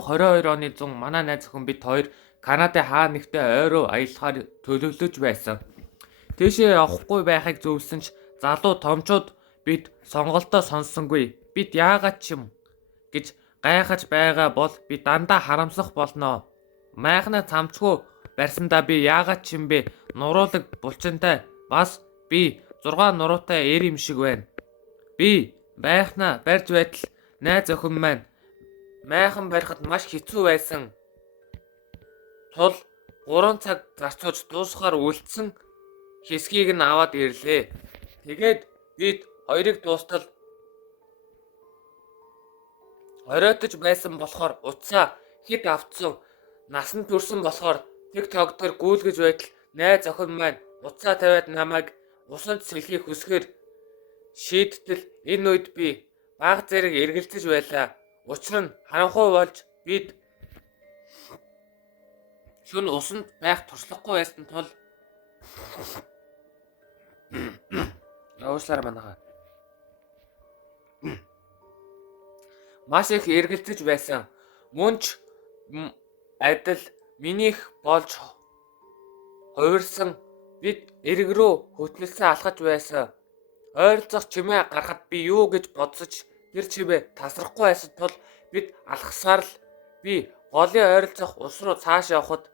2022 оны 100 манай найз охин бид хоёр Канадын хаа нэгтээ ойроо аялахаар төлөвлөж байсан. Тийшээ явахгүй байхыг зөвлөсөн ч залуу томчууд бид сонголтоо сонссонгүй. Бид яагаад ч юм гэж гайхаж байгаа бол би дандаа харамсах болноо. Майхнаа цамцгүй барьсандаа би яагаад ч юм бэ? Нуруулаг булчинтай бас би 6 нуруутай эр юм шиг байна. Би майхнаа барьж байтал найз охин маань майхан барихад маш хэцүү байсан тул 3 цаг зарцууж дуусахаар үлдсэн хэсгийг нь аваад ирлээ. Тэгээд бид хоёрыг дуустал оройтож байсан болохоор уцаа хэд авцсан насан турсан болохоор тэг тогтор гүйлгэж байтал найз охин маань уцаа тавиад намайг усанд сэлхийг хүсгээр шийдтэл энэ үед би баг зэрэг эргэлзэж байлаа. Учир нь харанхуй болж бид шүн усанд байх туршлахгүй байсан тул явуулсаар манайхаа маш их эргэлзэж байсан. Мөнч адил минийх болж хувирсан бид эрг рүү хөтлөлсөн алхаж байсан. Ойролцох чимээ гарахад би юу гэж бодсоч тэр чимээ тасрахгүй байсан тул бид алхасаар л би голын ойролцох ус руу цааш явхад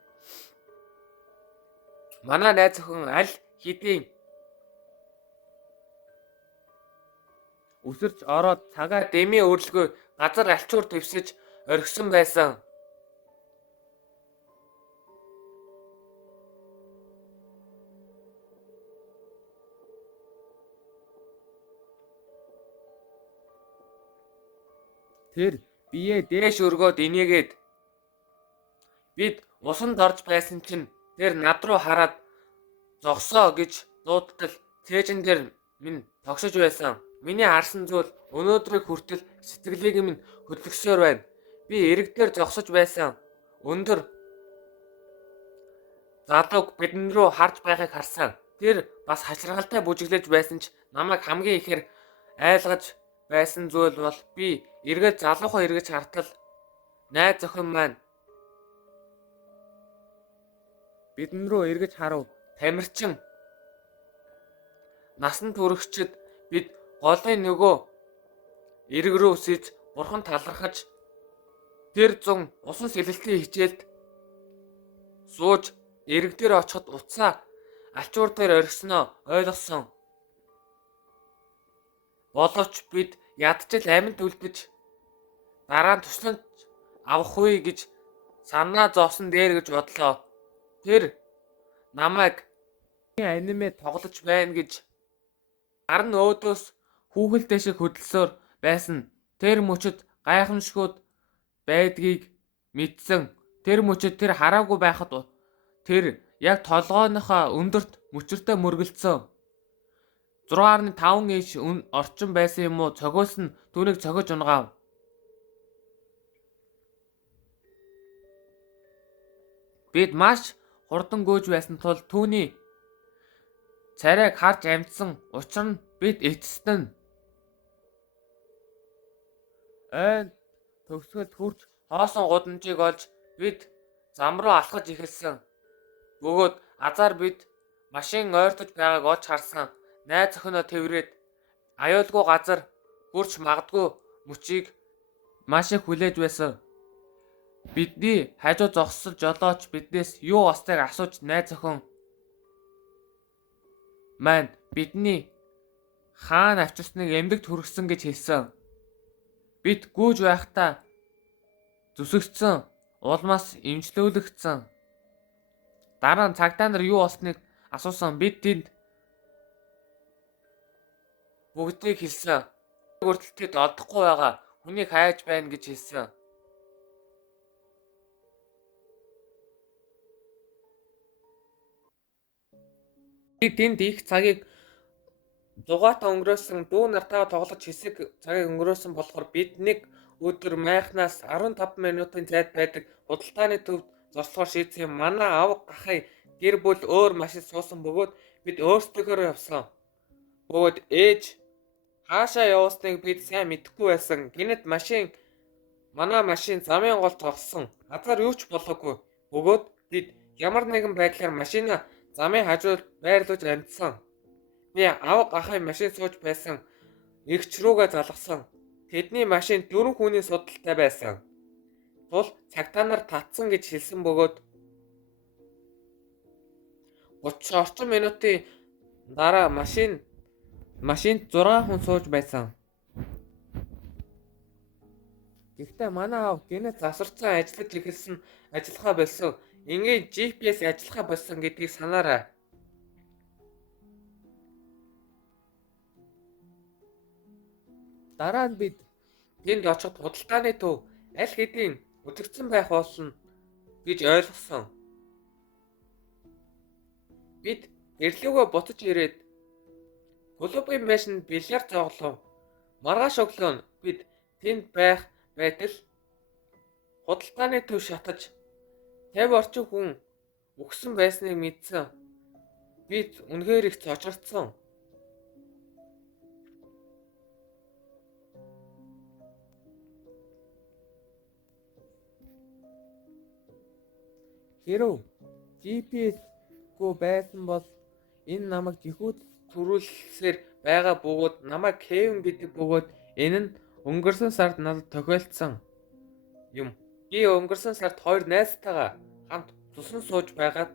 манай найз охин аль хэдийн өсөрч ороод цагаа дэмий өөрлөгөө газар альчуур твсэж орхисон байсан. Тэр бие дээш өргөөд инээгээд бид усанд орж байсан чинь тэр над руу хараад зогсоо гэж дуудтал цээжин дээр минь тогшиж байсан. Миний харсан зүйл өнөөдрийг хүртэл сэтгэлийг минь хөдөлгсөөр байна. Би эрэг дээр зогсож байсан. Өндөр залууг бидэн рүү харж байхыг харсан. Тэр бас хачиргалтай бүжиглэж байсан ч намайг хамгийн ихээр айлгаж байсан зүйл бол би эргээд залуухаа эргэж хартал найз охин маань бидэн рүү эргэж харав. Тамирчин насан туршид бид голын нөгөө эрэг рүү сэж бурхан талархаж тэр зун усан сэлэлтийн хичээлд сууж эрэг дээр очиход уцаа альчуур дээр орхисноо ойлгосон. Боловч бид ядчил аминд үлдэж дараа нь туслан авах үе гэж санаа зовсон дээр гэж бодлоо. Тэр намайг аниме тоглож байна гэж гар нь өөдөөс хүүхэлдэй шиг хөдөлсөөр байсан. Тэр мөчөд гайхамшгууд байдгийг мэдсэн. Тэр мөчөд тэр хараагүй байхад тэр яг толгойнохоо өндөрт мөчөртэй мөргөлдсөн. 6.5 инч орчим байсан юм уу? Цогоос нь түүнийг цогож унгав. Бид маш хурдан гүйж байсан тул түүний царайг харж амжсан. Учир нь бид эцэстэн айн төгсгөлд хурж хоосон гудамжийг олж бид зам руу алхаж эхэлсэн. Бөгөөд азар бид машин ойртож байгааг олж харсан. Найз охиноо тэврээд аюулгүй газар хүрч магадгүй мөчийг маш их хүлээж байсан. Бидний хажуу зогсол жолооч биднээс юу болсныг асууж найз охин маань бидний хаана авчирсныг эмдэгт хүргэсэн гэж хэлсэн. Бид гүйж байхдаа зүсэгцэн улмаас имжлүүлэгдсэн. Дараа нь цагдаа нар юу болсныг асуусан. Бид тэнд бүгдийг хэлсэн. Хүртэл тэд олдохгүй байгаа. Хүнийг хайж байна гэж хэлсэн. Бид тэнд их цагийг зугаатаа өнгөрөөсөн дүү нартаа тоглож хэсэг цагийг өнгөрөөсөн болохоор бид нэг өдөр майхнаас 15 минутын зайд байдаг худалдааны төвд зорцохоор шийдсэн юм. Манай авга гахай гэр бүл өөр машин суусан бөгөөд бид өөрсдөө явсан. Бөгөөд ээж хаашаа явуулсныг бид сайн мэдэхгүй байсан. Гинэт Манай машин замын гол зогссон. Газар юу ч болоогүй. Бөгөөд бид ямар нэгэн байдлаар машина замын хажууд байрлуулж амжсан. Би авга ахын машин сууж байсан эгч рүүгээ залгасан. Тэдний машин 4 хүний судалтай байсан. Тул цагтаа нар татсан гэж хэлсэн бөгөөд 30 орчим минутын дараа машинд 6 хүн сууж байсан. Гэхдээ манай аав гинэ засварцсан ажиллаж эхэлсэн ажиллахаа болсон. Ингээд GPS ажиллахаа болсон гэдгийг санаарай. Дараа нь бид тэнд очиход худалдааны төв аль хэдийн өдөрцөн байх болно гэж ойлгосон. Бид эрлүүгөө буцаж ирээд клубын байшинд бильярд тоглов. Маргааш өглөө бид тэнд байх байтал худалдааны төв шатаж 50 орчим хүн өгсөн байсныг мэдсэн. Бид үнэхээр их цочрогдсон. Хэрв GPS-гүй байсан бол энэ намайг жихүүд төрүүлсээр байгаа бөгөөд намайг Кевин гэдэг бөгөөд энэ нь өнгөрсөн сард надад тохиолдсон юм. Би өнгөрсөн сард 2 найзтайгаа хамт тусан сууж байгаад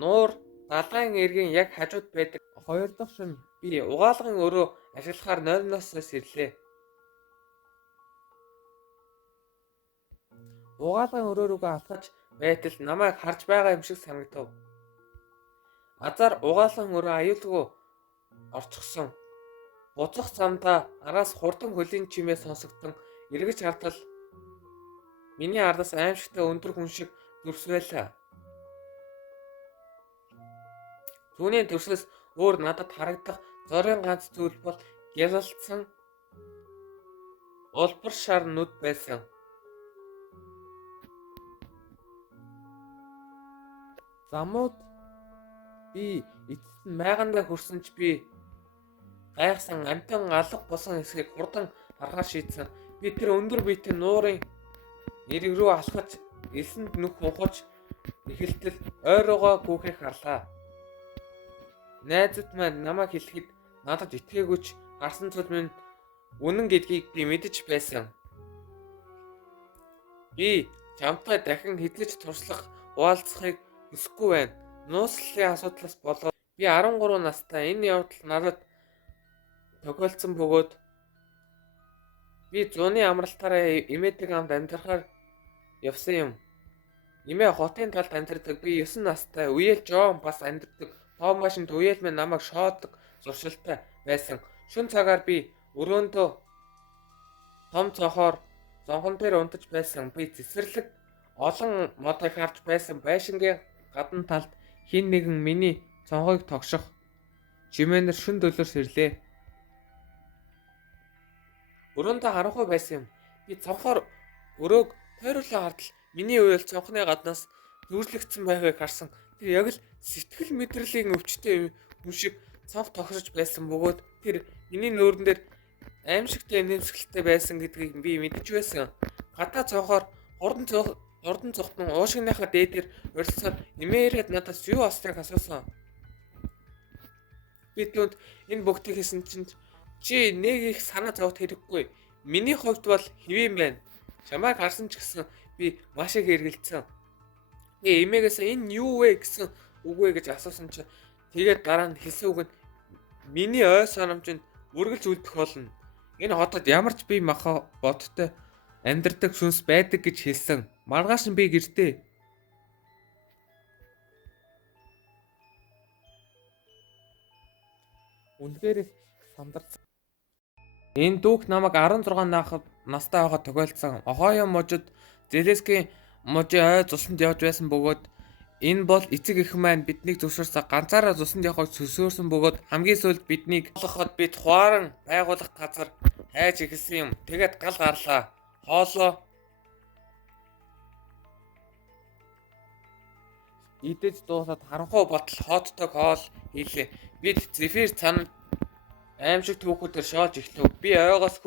нуур далайн эргийн яг хажууд байдаг 2 дахь шөнө би угаалгын өрөө ашиглахаар 00-оос ирлээ. Угаалгын өрөө рүүгээ алхаж байтал намайг харж байгаа юм шиг санагдав. Азар угаалгын өрөө аюулгүй орчихсон. Буцах замдаа араас хурдан хөлийн чимээ сонсогдсон эргэж хартал миний ардаас аимшигтай өндөр хүн шиг дүрсвэлээ. Түүний дүрслээс өөр надад харагдах зорийн ганц зүйл бол гялалцсан улбар шар нүд байсан. Замууд би эцэст нь майгандаа хүрсэн ч би гайхсан амтан алга болсон хэсгийг хурдан харахаар шийдсэн. Би тэр өндөр биетэй нуурын нэрэг рүү алхаж элсэнд нүх ухаж эхэлтэл ойрогоо гүөхийг харлаа. Найзууд маань намайг хэлэхэд надад итгээгүй ч харсан зүйл минь үнэн гэдгийг би мэдэж байсан. Би чамтай дахин хэзээ ч туршлах хуваалцахыг хүсэхгүй байна. Нууцлалын асуудлаас болоод би 13 настай энэ явдал надад тохиолдсон бөгөөд би зуны амралтаараа эмээдэг амд амьдрахаар явсан юм. Эмээ хотын талд амьдардаг. Би 9 настай үеэл Жон бас амьдардаг. Том машинд үеэл минь намайг шоодог зуршилтай байсан. Шүн цагаар би өрөөндөө том цохоор зонхон дээр унтаж байсан. Би цэцэрлэг олон модыг харж байсан. Байшингийн гадна талд хин нэгэн миний цонхойг тогших чимээнэр шүн дөлөөрс ирлээ. Өрөөндөө харанхуй байсан юм. Би цонхоор өрөөг тойруулан хартал миний үеэл цонхны гаднаас дүүрлэгдсэн байгааг харсан. Тэр яг л сэтгэл мэдрэлийн өвчтэй хүн шиг цонх тогшиж байсан бөгөөд тэр миний нүүрэн дээр аимшигтай нэмсгэлтэй байсан гэдгийг би мэдэж байсан. Гадаа цонхоор хурдан цогтон уушгийнхаа дээдээр урилсаад эмээрээд надаас юу астрыг асуусан. Би түүнд энэ бүгдийг хийсэн чинь чи нэг их санаа зовт хэрэггүй. Миний хувьд бол хэвэн байна. Чамайг харсан ч гэсэн би маш их эргэлцсэн. Би эмээгээс энэ юу вэ гэсэн үгүй гэж асуусан чинь тэгээд дараа нь хэлсэн үг нь миний ой санамжинд үргэлж үлдэх болно. Энэ хотод ямар ч бие махбод бодтой амьдардаг сүнс байдаг гэж хэлсэн. Маргааш нь би гэртээ үнэхээр сандарсан. Энэ дүүх намайг 16 настай байхад тохиолдсон. Ohio мужид Зеленскийн мужийн ой цуснд явж байсан бөгөөд энэ бол эцэг эх маань биднийг зөвшөөрсөн ганцаараа цуснд явахыг төсөөлсөн бөгөөд хамгийн сүүлд биднийг олоход бид хуаран байгуулах газар хайж эхэлсэн юм. Тэгээд гал гарлаа. Хоолоо идэж дуусаад харанхуй ботл хотдог хоол хийлээ. Бид зефир цан аимшиг түүхүүдээр шоолж эхлэв. Би ойгоос